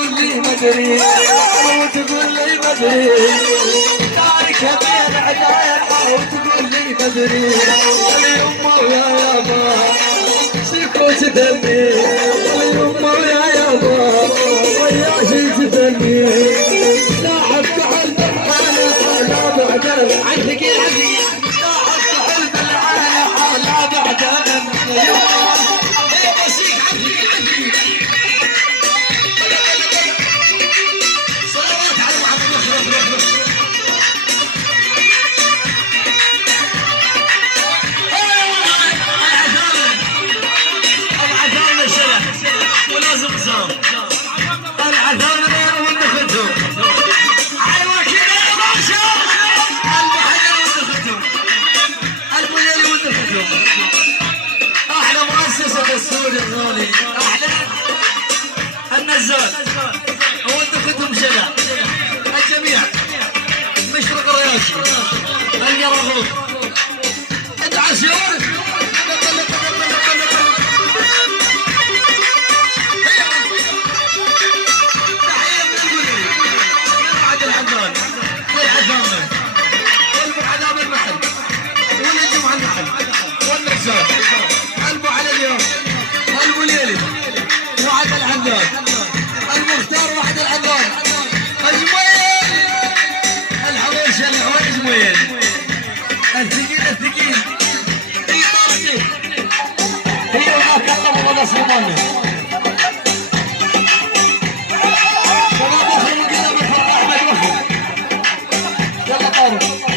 وتقول لي مدري وتقول لي مدري تاركها بين عدايا وتقول لي مدري اليمه ويا يابا سكوت دمي اليمه ويا يابا ويا دمي لاعب كحل بالحالة حالة بعد عنك العزيز لاعب كحل بالحالة حالة بعد احلى مؤسسة السوري الغالي احلى النزال وانت كنتم شذا الجميع مشرق الرياضي القرغوط ادعى شيوخ تحية من القلبي من بعد الحمدان والعزامة والمعدام المحل والجمعة المحل والنزال قلبه على اليوم قلبه ليلي وعد الحمدان المختار وعد الحمدان اجمل الحويش جميل الثقيل الثقيل هي طارتي هي معاك الله والله سلماني شباب اخر من قدام الفرق احمد وحد يلا طارق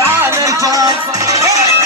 على الفار